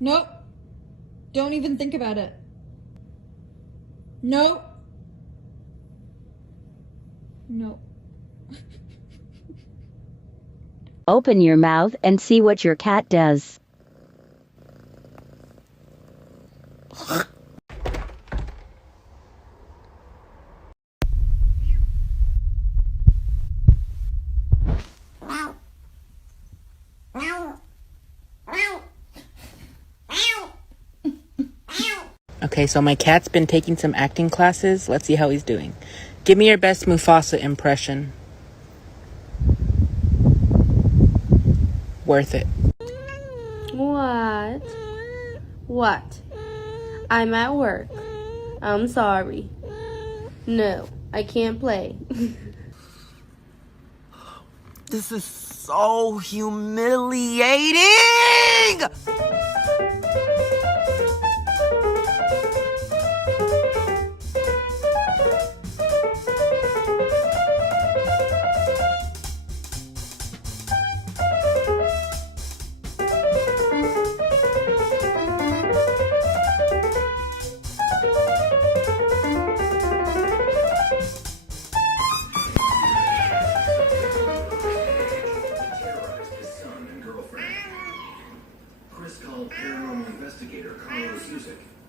Nope. Don't even think about it. Nope. Nope. Open your mouth and see what your cat does. Okay, so my cat's been taking some acting classes. Let's see how he's doing. Give me your best Mufasa impression. Worth it. What? What? I'm at work. I'm sorry. No, I can't play. This is so humiliating! Chris called paranormal investigator Carlos Yusek